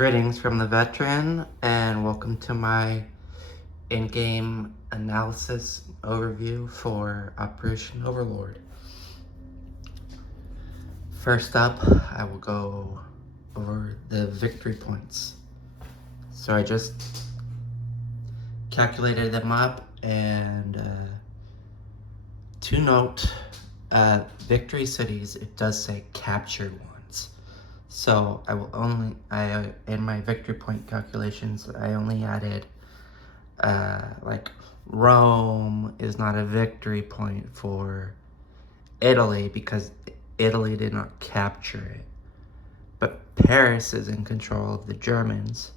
Greetings from the veteran, and welcome to my in-game analysis overview for Operation Overlord. First up, I will go over the victory points. So I just calculated them up, and to note, victory cities, it does say captured ones. So in my victory point calculations, I only added, like Rome is not a victory point for Italy because Italy did not capture it. But Paris is in control of the Germans.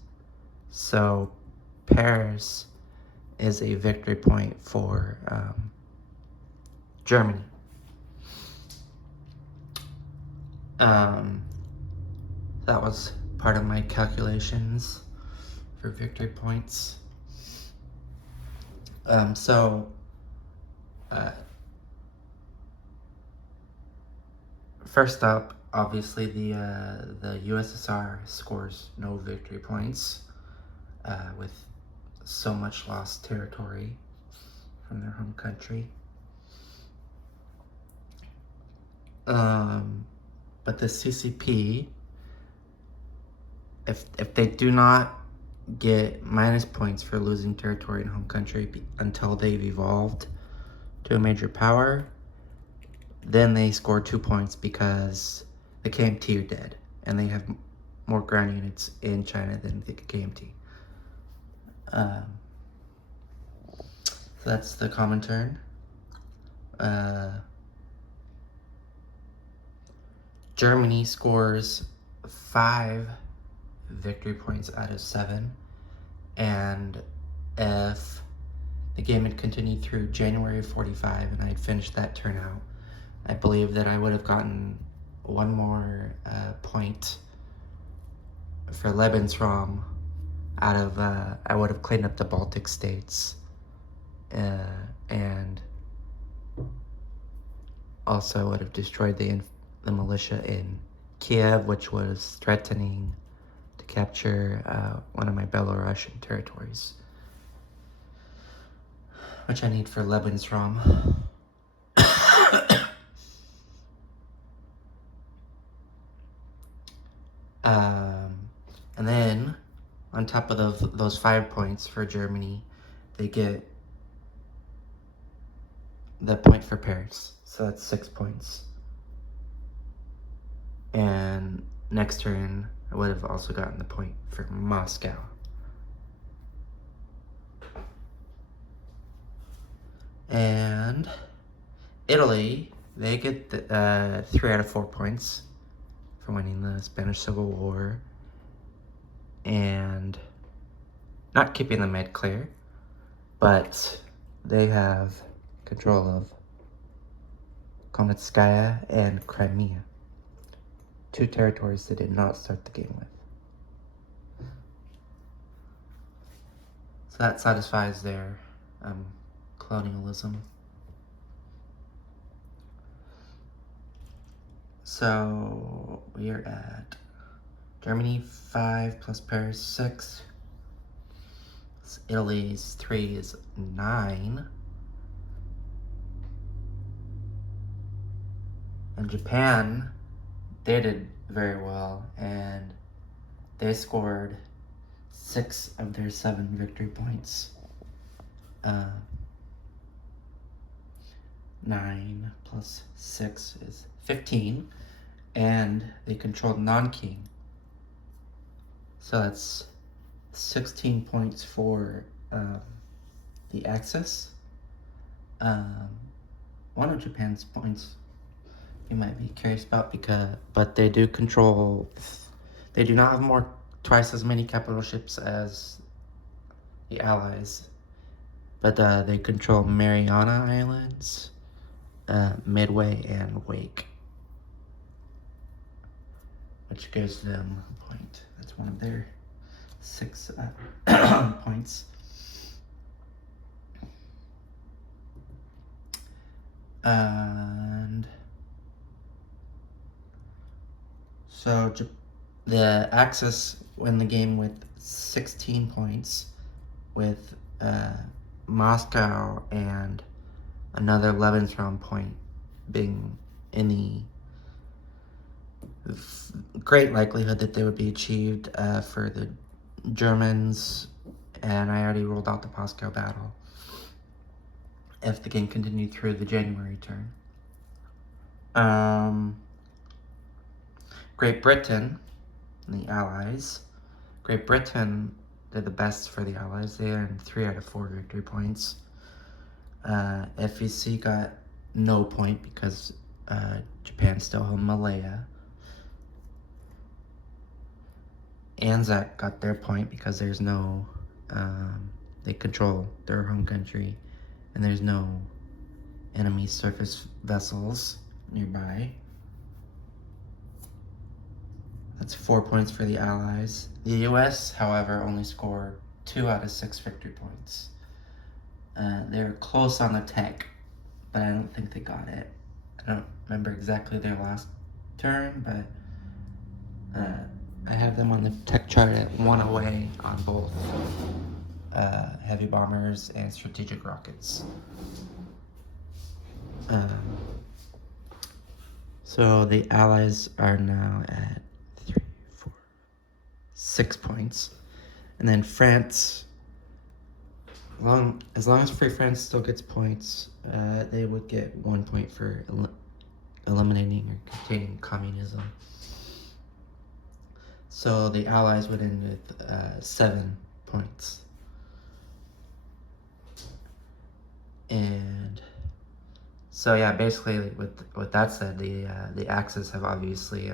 So Paris is a victory point for Germany. That was part of my calculations for victory points. First up, obviously the USSR scores no victory points with so much lost territory from their home country. But the CCP, if they do not get minus points for losing territory in home country until they've evolved to a major power, then they score 2 points because the KMT are dead and they have more ground units in China than the KMT. So that's the Comintern. Germany scores 5 victory points out of 7, and if the game had continued through January of 45 and I had finished that turnout, I believe that I would have gotten one more point for Lebensraum out of, I would have cleaned up the Baltic states, and also would have destroyed the militia in Kiev, which was threatening to capture one of my Belarusian territories, which I need for Lebensraum. And then, on top of those 5 points for Germany, they get the point for Paris. So that's 6 points. And next turn, I would have also gotten the point for Moscow. And Italy, they get 3 out of 4 points for winning the Spanish Civil War and not keeping the Med clear, but they have control of Kometskaya and Crimea, 2 territories they did not start the game with. So that satisfies their colonialism. So we are at Germany 5 plus Paris 6. Italy's 3 is 9. And Japan, they did very well, and they scored 6 of their 7 victory points. 9 plus 6 is 15, and they controlled Nanking. So that's 16 points for the Axis. One of Japan's points you might be curious about, but they do control, they do not have twice as many capital ships as the Allies, but they control Mariana Islands, Midway, and Wake, which gives them a point. That's one of their 6 points. And so The Axis win the game with 16 points, with Moscow and another 11th round point being in the great likelihood that they would be achieved for the Germans, and I already ruled out the Moscow battle if the game continued through the January turn. Great Britain and the Allies. Great Britain did the best for the Allies. They earned 3 out of 4 victory points. FEC got no point because Japan still held Malaya. Anzac got their point because there's no, they control their home country and there's no enemy surface vessels nearby. That's 4 points for the Allies. The US, however, only scored 2 out of 6 victory points. They were close on the tech, but I don't think they got it. I don't remember exactly their last turn, but I have them on the tech chart at 1 away on both heavy bombers and strategic rockets. So the Allies are now at 3, 4, 6 points. And then France, as long as Free France still gets points, they would get 1 point for eliminating or containing communism. So the Allies would end with 7 points. And so yeah, basically with that said, the Axis have obviously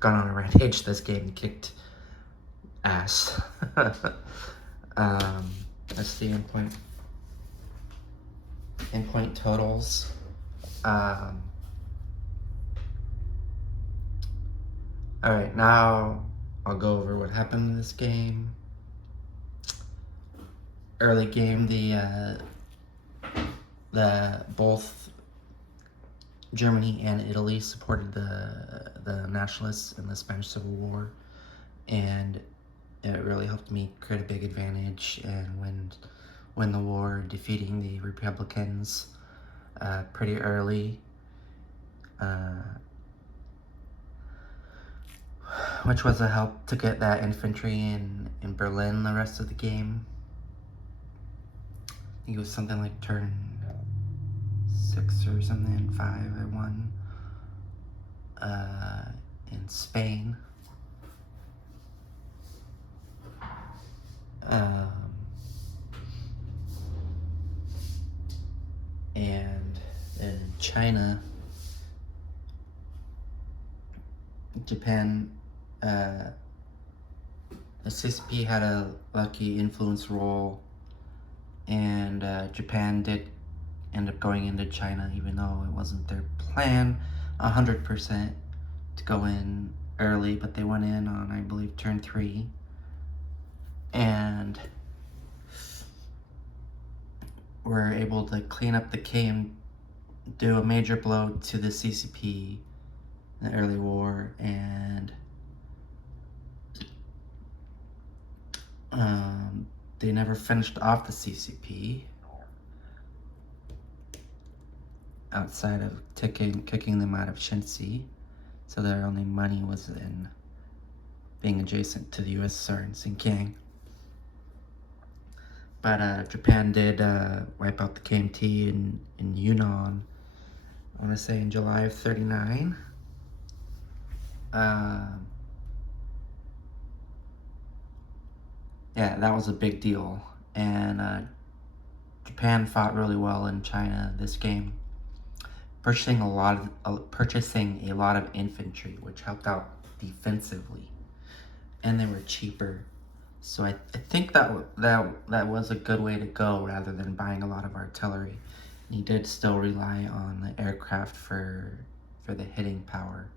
gone on a rampage this game and kicked ass. Let's see in point totals. All right, now I'll go over what happened in this game. Early game, the both Germany and Italy supported the nationalists in the Spanish Civil War, and it really helped me create a big advantage and win the war, defeating the Republicans pretty early, which was a help to get that infantry in Berlin the rest of the game. I think it was something like turn 6 or something, 5 I won in Spain. And in China, Japan, the CCP had a lucky influence role, and Japan did end up going into China, even though it wasn't their plan 100% to go in early, but they went in on, I believe, turn 3, and were able to clean up the K and do a major blow to the CCP in the early war, and they never finished off the CCP outside of kicking them out of Shensi, so their only money was in being adjacent to the USSR and Xinjiang. But Japan did wipe out the KMT in Yunnan, I want to say in July of 39. Yeah, that was a big deal, and Japan fought really well in China this game, purchasing a lot of infantry, which helped out defensively, and they were cheaper. So I think that was a good way to go rather than buying a lot of artillery. And he did still rely on the aircraft for the hitting power.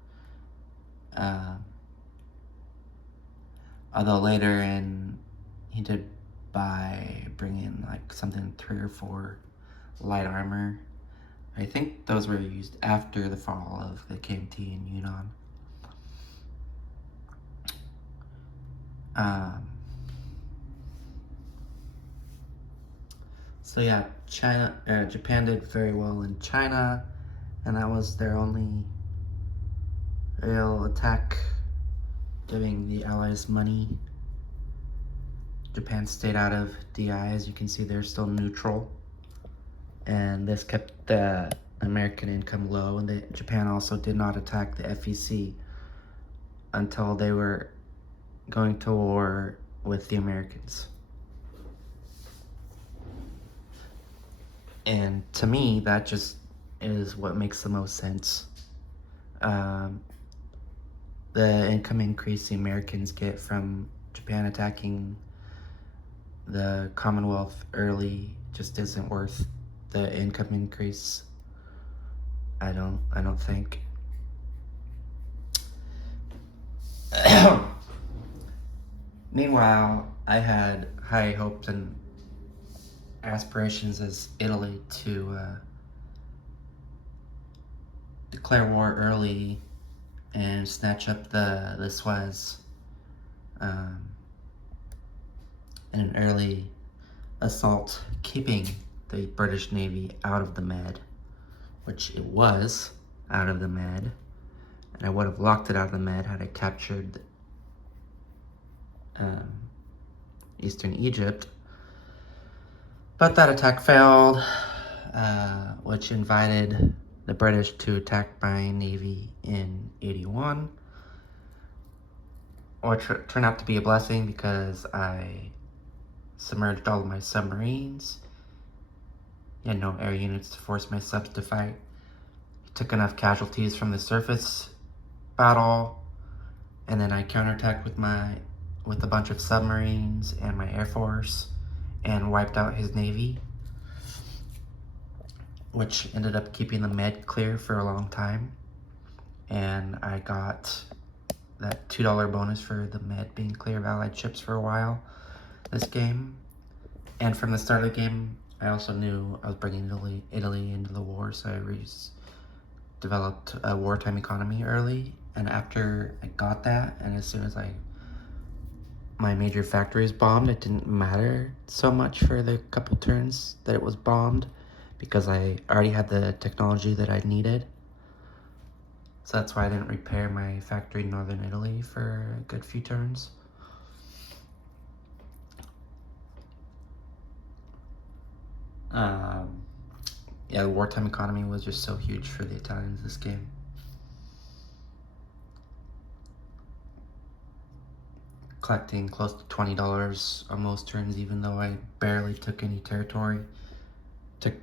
Although later he did bring in like something 3 or 4 light armor. I think those were used after the fall of the KMT in Yunnan. So yeah, Japan did very well in China, and that was their only real attack, giving the Allies money. Japan stayed out of DI. As you can see, they're still neutral, and this kept the American income low. And Japan also did not attack the FEC until they were going to war with the Americans. And to me, that just is what makes the most sense. The income increase the Americans get from Japan attacking the Commonwealth early just isn't worth the income increase. I don't think. Meanwhile, I had high hopes and aspirations as Italy to declare war early and snatch up the Suez in an early assault, keeping the British Navy out of the Med, which it was out of the Med, and I would have locked it out of the Med had I captured Eastern Egypt. But that attack failed, which invited the British to attack my navy in 81, which turned out to be a blessing because I submerged all of my submarines. You had no air units to force my subs to fight. Took enough casualties from the surface battle, and then I counterattacked with a bunch of submarines and my air force, and wiped out his navy, which ended up keeping the Med clear for a long time. And I got that $2 bonus for the Med being clear of Allied ships for a while this game. And from the start of the game, I also knew I was bringing Italy into the war, so I developed a wartime economy early. And after I got that, and as soon as my major factories bombed, it didn't matter so much for the couple turns that it was bombed, because I already had the technology that I needed. So that's why I didn't repair my factory in northern Italy for a good few turns. Yeah, the wartime economy was just so huge for the Italians this game. Collecting close to $20 on most turns, even though I barely took any territory. Took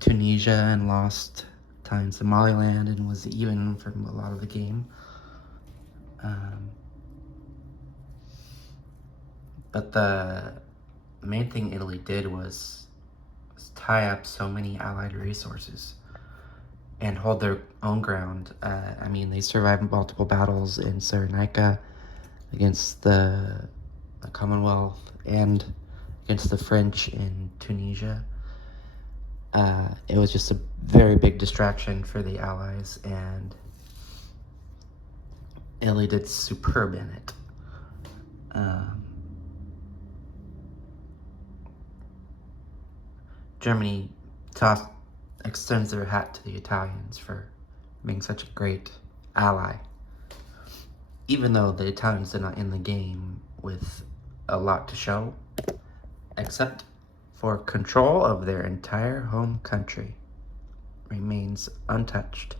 Tunisia and lost time Somaliland and was even from a lot of the game. But the main thing Italy did was tie up so many Allied resources and hold their own ground. I mean, they survived multiple battles in Cyrenaica against the Commonwealth and against the French in Tunisia. It was just a very big distraction for the Allies, and Italy did superb in it. Germany extends their hat to the Italians for being such a great ally, even though the Italians did not end the game with a lot to show, except for control of their entire home country remains untouched.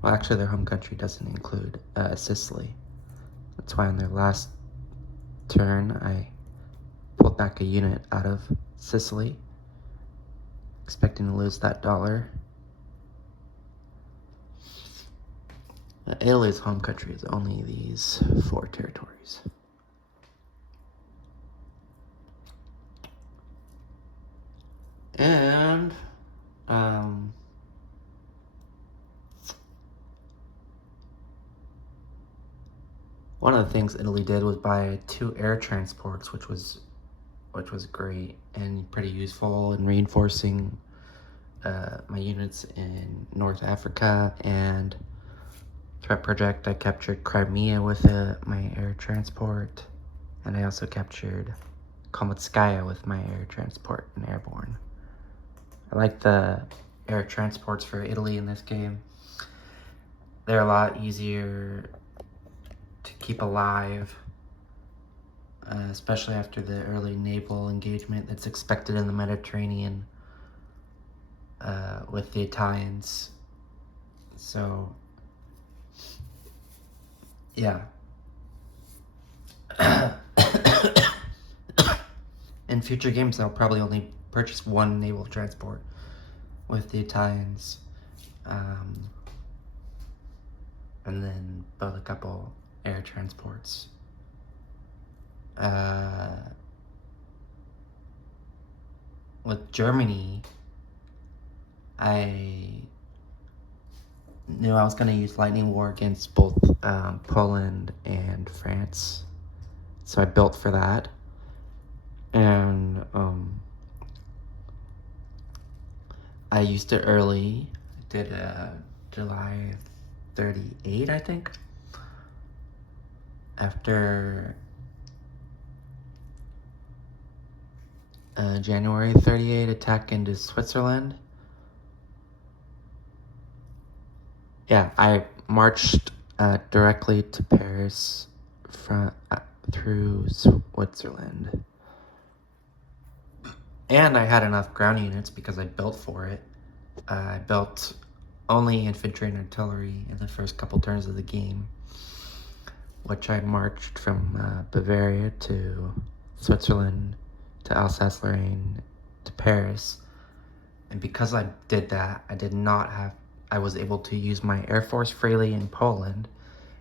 Well, actually, their home country doesn't include Sicily. That's why on their last turn, I pulled back a unit out of Sicily, expecting to lose that dollar. Italy's home country is only these 4 territories. And one of the things Italy did was buy 2 air transports, which was great and pretty useful in reinforcing my units in North Africa and threat project, I captured Crimea with my air transport, and I also captured Kometskaya with my air transport and airborne. I like the air transports for Italy in this game. They're a lot easier to keep alive, especially after the early naval engagement that's expected in the Mediterranean with the Italians. So, yeah. In future games, I'll probably only purchase one naval transport with the Italians, and then build a couple air transports. With Germany, I knew I was going to use Lightning War against both Poland and France, so I built for that. And I used it early. I did July 38, I think. After January 38 attack into Switzerland. Yeah, I marched directly to Paris through Switzerland. And I had enough ground units because I built for it. I built only infantry and artillery in the first couple turns of the game, which I marched from Bavaria to Switzerland to Alsace-Lorraine to Paris. And because I did that, I was able to use my Air Force freely in Poland,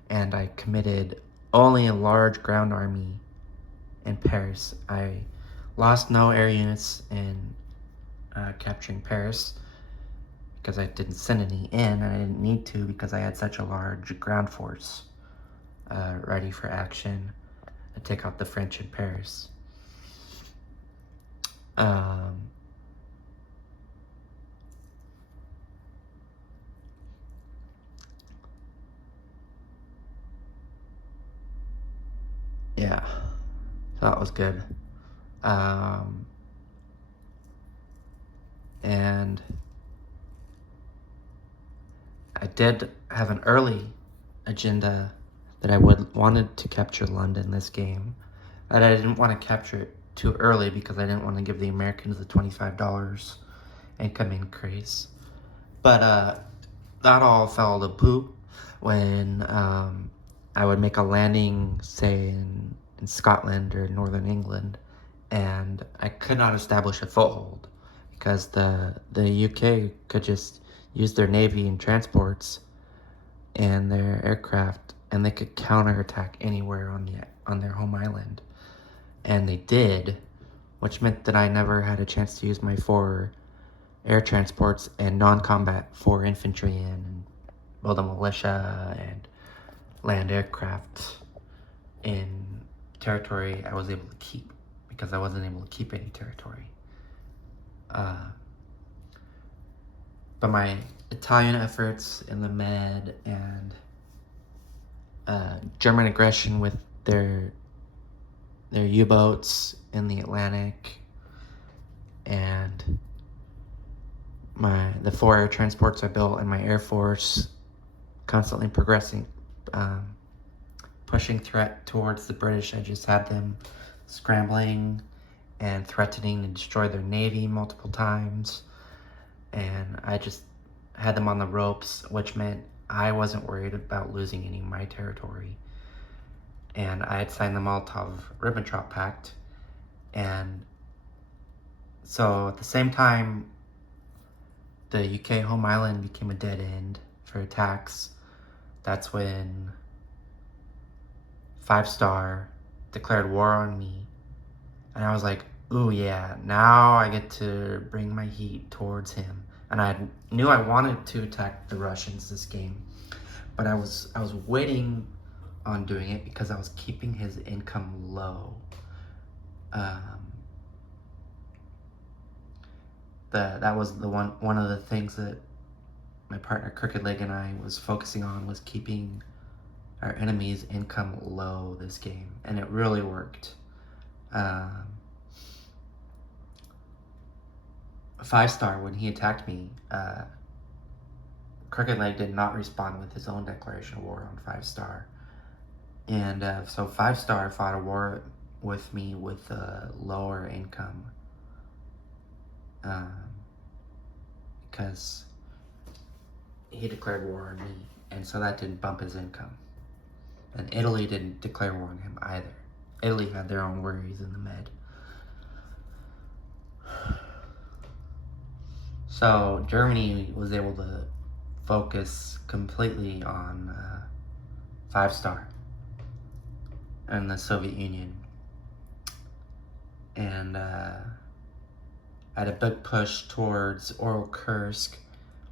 and I committed only a large ground army in Paris. I lost no air units in capturing Paris because I didn't send any in, and I didn't need to because I had such a large ground force ready for action to take out the French in Paris. Yeah, so that was good. And I did have an early agenda that I wanted to capture London this game, that I didn't want to capture it too early because I didn't want to give the Americans the $25 income increase. But that all fell to poop when I would make a landing, say in Scotland or Northern England, and I could not establish a foothold because the UK could just use their navy and transports and their aircraft, and they could counterattack anywhere on their home island, and they did, which meant that I never had a chance to use my 4 air transports and non-combat 4 infantry and build a militia and land aircraft in territory I was able to keep because I wasn't able to keep any territory. But my Italian efforts in the Med and German aggression with their U-boats in the Atlantic and the 4 air transports I built and my Air Force constantly progressing, pushing threat towards the British. I just had them scrambling and threatening to destroy their navy multiple times, and I just had them on the ropes, which meant I wasn't worried about losing any of my territory. And I had signed the Molotov-Ribbentrop Pact, and so at the same time the UK home island became a dead end for attacks, that's when 5 Star declared war on me. And I was like, ooh yeah, now I get to bring my heat towards him. And I knew I wanted to attack the Russians this game, but I was waiting on doing it because I was keeping his income low. That was one of the things that my partner Crooked Leg and I was focusing on was keeping our enemy's income low this game, and it really worked. 5-star, when he attacked me, Crooked Leg did not respond with his own declaration of war on 5-star. And so 5-star fought a war with me with a lower income. Because he declared war on me, and so that didn't bump his income. And Italy didn't declare war on him either. Italy had their own worries in the Med. So Germany was able to focus completely on 5-star and the Soviet Union. And I had a big push towards Oral Kursk,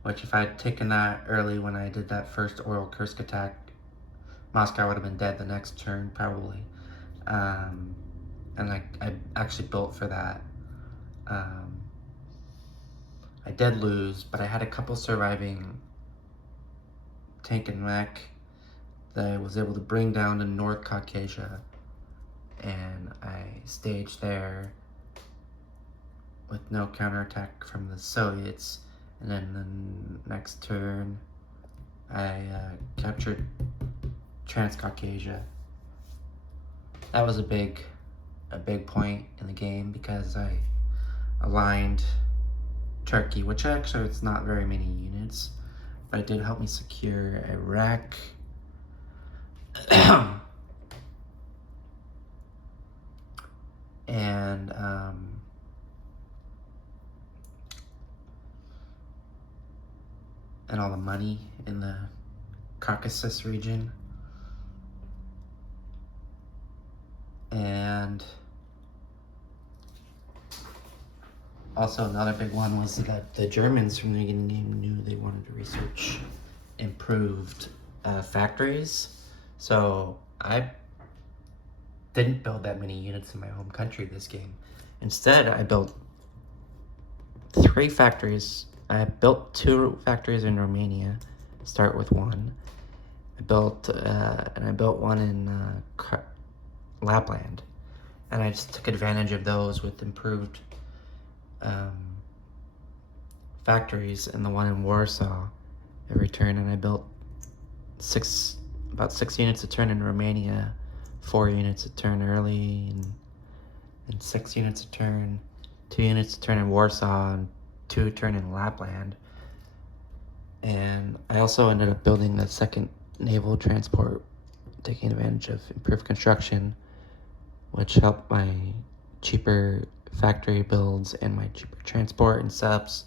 which if I had taken that early when I did that first Oral Kursk attack, Moscow would have been dead the next turn, probably. And I actually built for that. I did lose, but I had a couple surviving tank and mech that I was able to bring down to North Caucasia, and I staged there with no counterattack from the Soviets. And then the next turn, I captured Transcaucasia. That was a big point in the game because I aligned Turkey, which actually it's not very many units, but it did help me secure Iraq. And all the money in the Caucasus region. And also another big one was that the Germans from the beginning of the game knew they wanted to research improved factories. So I didn't build that many units in my home country this game. Instead, I built 3 factories. I built 2 factories in Romania. Start with 1. I built one in Lapland, and I just took advantage of those with improved factories, and the one in Warsaw every turn. And I built about 6 units a turn in Romania, 4 units a turn early, and 6 units a turn, 2 units a turn in Warsaw, and 2 a turn in Lapland. And I also ended up building the 2nd naval transport, taking advantage of improved construction, which helped my cheaper factory builds and my cheaper transport and subs.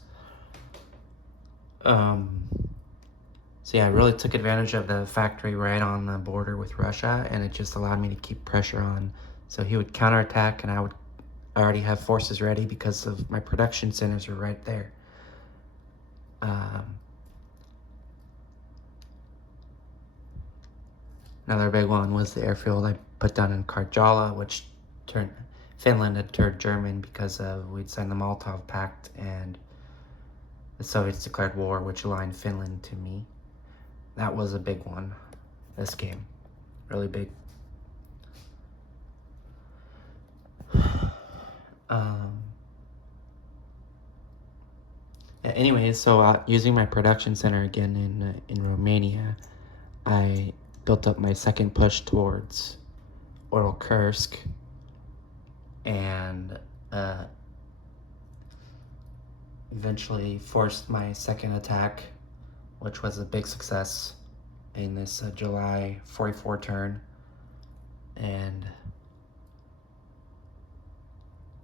So yeah, I really took advantage of the factory right on the border with Russia, and it just allowed me to keep pressure on. So he would counterattack, and I already have forces ready because of my production centers are right there. Another big one was the airfield I put down in Karjala, which turned Finland had turned German because we'd signed the Molotov Pact, and the Soviets declared war, which aligned Finland to me. That was a big one, this game. Really big. Anyways, so using my production center again in Romania, I built up my 2nd push towards Oral Kursk, and eventually forced my 2nd attack, which was a big success in this July 44 turn. And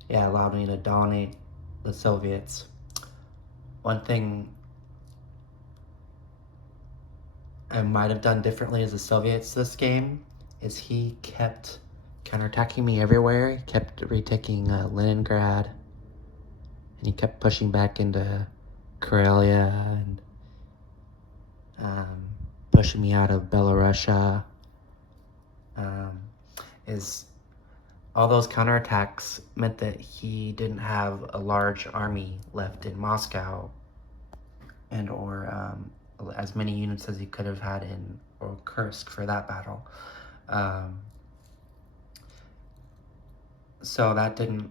yeah, allowed me to dominate the Soviets. One thing I might have done differently as the Soviets this game is he kept counterattacking me everywhere. He kept retaking Leningrad, and he kept pushing back into Karelia and pushing me out of Belarusia. All those counterattacks meant that he didn't have a large army left in Moscow, and or as many units as he could have had in or Kursk for that battle. So that didn't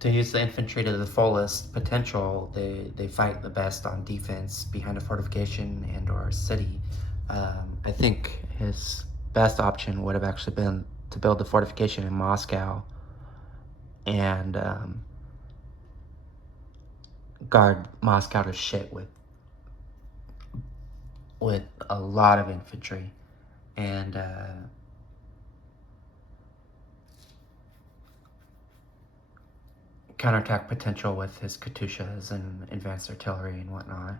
to use the infantry to the fullest potential. They fight the best on defense behind a fortification and or a city. I think his best option would have actually been to build the fortification in Moscow and guard Moscow to shit with a lot of infantry and counterattack potential with his Katyushas and advanced artillery and whatnot.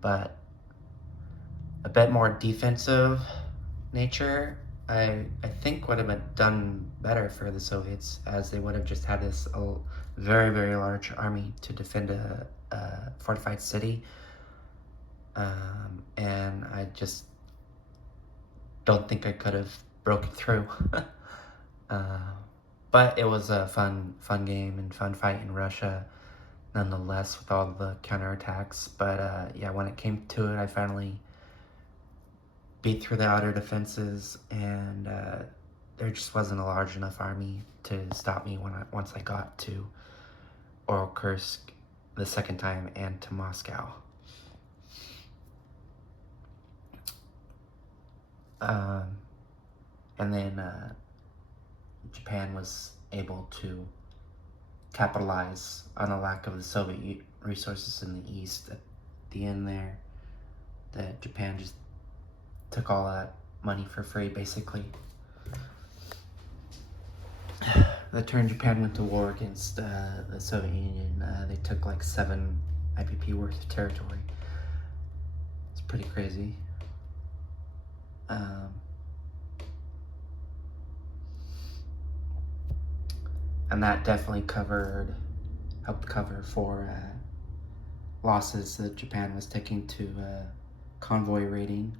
But a bit more defensive nature, I think would have been done better for the Soviets, as they would have just had this very, very large army to defend a fortified city. And I just don't think I could have broken through. But it was a fun game and fun fight in Russia, nonetheless, with all the counterattacks. But yeah, when it came to it, I finally beat through the outer defenses, and there just wasn't a large enough army to stop me once I got to Kursk the second time and to Moscow. And then Japan was able to capitalize on a lack of the Soviet resources in the East at the end there. That Japan just took all that money for free, basically. The turn Japan went to war against the Soviet Union, they took like 7 IPP worth of territory. It's pretty crazy. And that definitely helped cover for losses that Japan was taking to convoy raiding,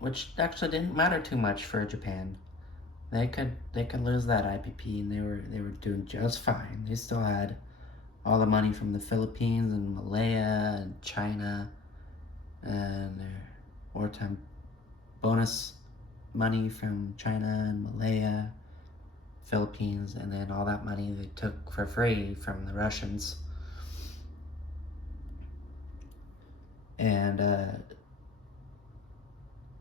which actually didn't matter too much for Japan. They could lose that IPP and they were doing just fine. They still had all the money from the Philippines and Malaya and China and their wartime bonus money from China and Malaya, Philippines, and then all that money they took for free from the Russians. And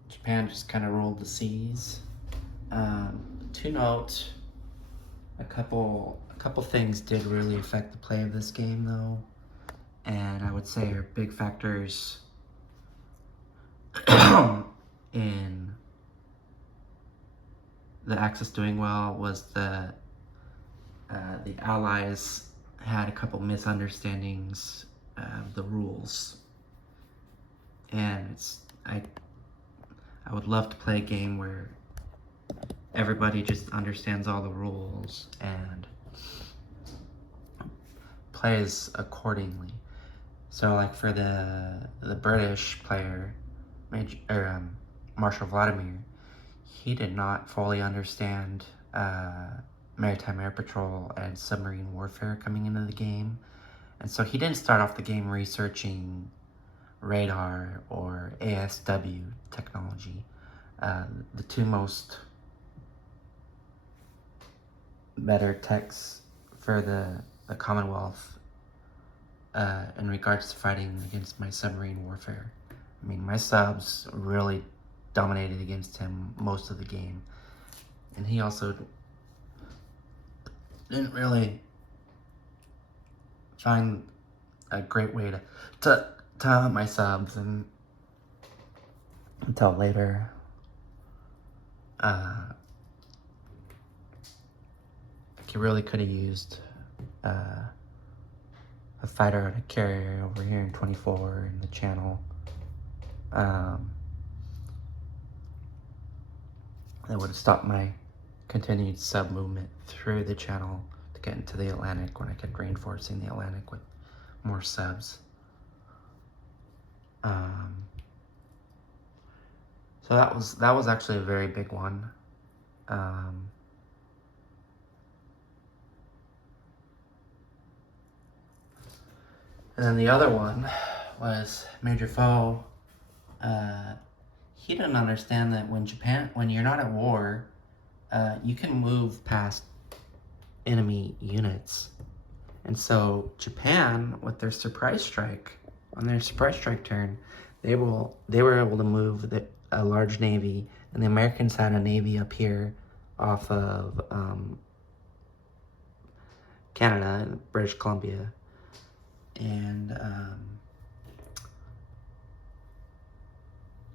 Japan just kind of ruled the seas. To note, a couple things did really affect the play of this game, though, and I would say are big factors in the Axis doing well. Was the Allies had a couple misunderstandings of the rules, and I would love to play a game where everybody just understands all the rules and plays accordingly. So, like for the British player, Marshal Vladimir, he did not fully understand maritime air patrol and submarine warfare coming into the game, and so he didn't start off the game researching radar or ASW technology, the two most better techs for the Commonwealth in regards to fighting against my submarine warfare. I mean, my subs really dominated against him most of the game, and he also didn't really find a great way to hunt my subs until later. He really could have used a fighter and a carrier over here in 24 in the channel. That would have stopped my continued sub movement through the channel to get into the Atlantic when I kept reinforcing the Atlantic with more subs. So that was actually a very big one. And then the other one was Major Foe. He didn't understand that when you're not at war, you can move past enemy units. And so Japan, with their surprise strike, on their surprise strike turn, they were able to move a large navy, and the Americans had a navy up here off of Canada and British Columbia. And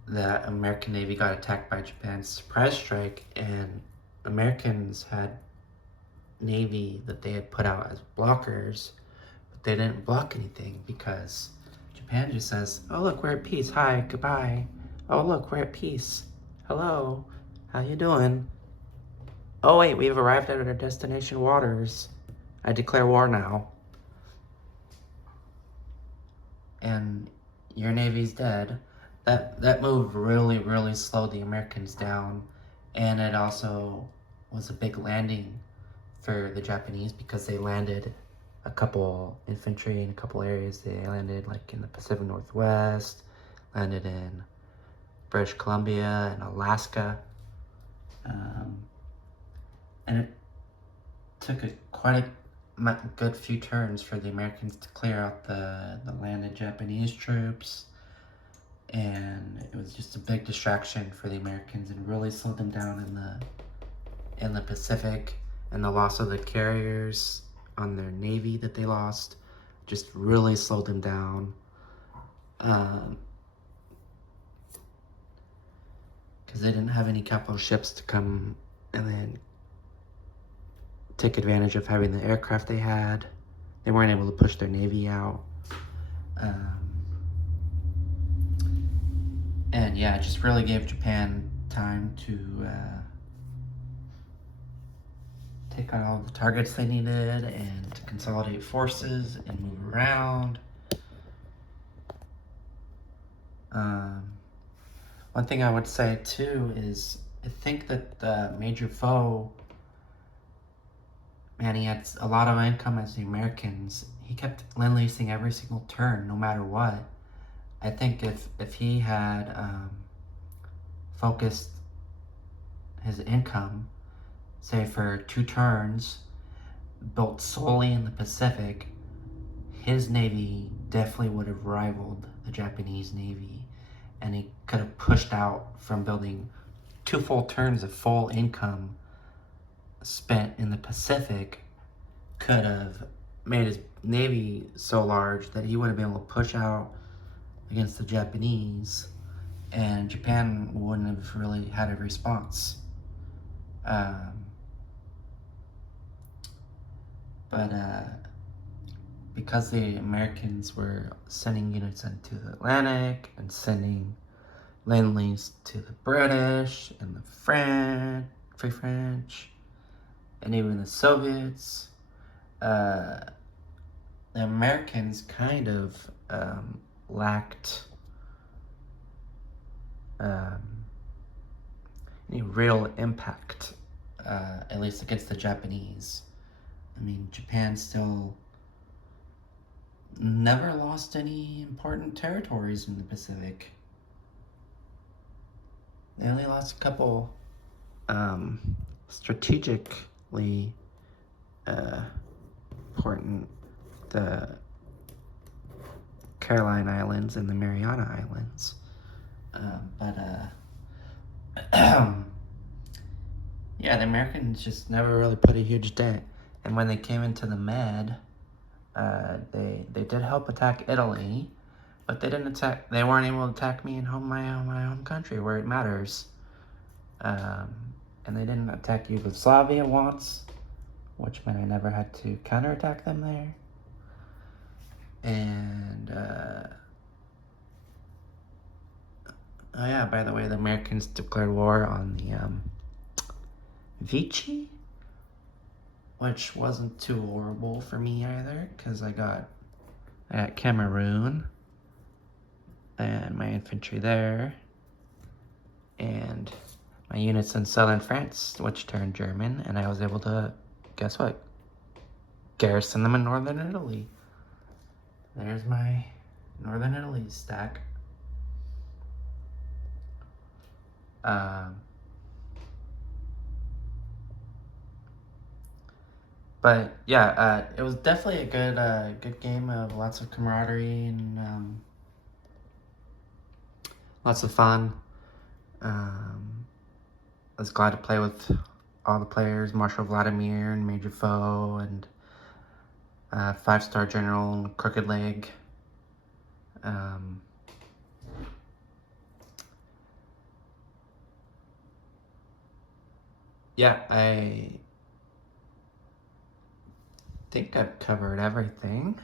the American Navy got attacked by Japan's surprise strike, and Americans had Navy that they had put out as blockers, but they didn't block anything because Japan just says, oh look, we're at peace, hi, goodbye. Oh look, we're at peace, hello, how you doing? Oh wait, we've arrived at our destination waters. I declare war now. And your Navy's dead. That move really slowed the Americans down, and it also was a big landing for the Japanese because they landed a couple infantry in a couple areas. They landed like in the Pacific Northwest, landed in British Columbia and Alaska, and it took quite a good few turns for the Americans to clear out the landed Japanese troops, and it was just a big distraction for the Americans and really slowed them down in the Pacific. And the loss of the carriers on their navy that they lost just really slowed them down. Because they didn't have any capital ships to come and then take advantage of having the aircraft they had. They weren't able to push their navy out. And yeah, it just really gave Japan time to take out all the targets they needed and to consolidate forces and move around. One thing I would say too is I think that Major Foe, man, he had a lot of income as the Americans. He kept lend-leasing every single turn, no matter what. I think if he had focused his income, say for 2 turns, built solely in the Pacific, his navy definitely would have rivaled the Japanese navy, and he could have pushed out from building 2 full turns of full income spent in the Pacific, could have made his navy so large that he would have been able to push out against the Japanese, and Japan wouldn't have really had a response. But because the Americans were sending units into the Atlantic and sending lend-lease to the British and the Free French, and even the Soviets, the Americans kind of lacked any real impact, at least against the Japanese. I mean, Japan still never lost any important territories in the Pacific. They only lost a couple strategically important, the Caroline Islands and the Mariana Islands. Yeah, the Americans just never really put a huge dent. And when they came into the Med, they did help attack Italy, but they weren't able to attack me in my home country where it matters. And they didn't attack Yugoslavia once, which meant I never had to counterattack them there. And oh yeah, by the way, the Americans declared war on the Vichy, which wasn't too horrible for me either, because I got Cameroon and my infantry there, and my units in southern France, which turned German, and I was able to, guess what, garrison them in northern Italy. There's my Northern Italy stack. But yeah, it was definitely a good game of lots of camaraderie and lots of fun. I was glad to play with all the players, Marshal Vladimir and Major Foe and 5-star General and Crooked Leg. Yeah, I think I've covered everything.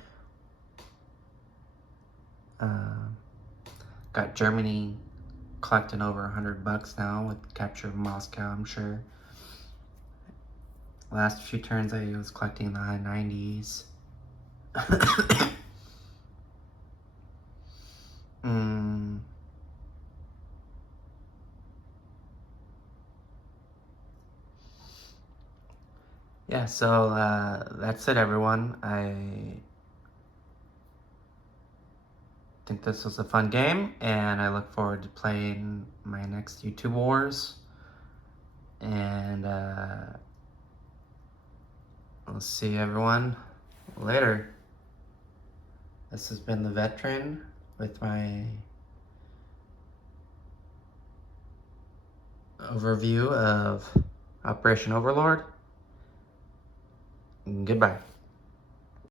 Got Germany collecting over $100 now with capture of Moscow, I'm sure. Last few turns I was collecting in the high 90s. Yeah, so that's it, everyone. I think this was a fun game, and I look forward to playing my next YouTube Wars. And I'll see everyone later. This has been the Veteran with my overview of Operation Overlord. Goodbye.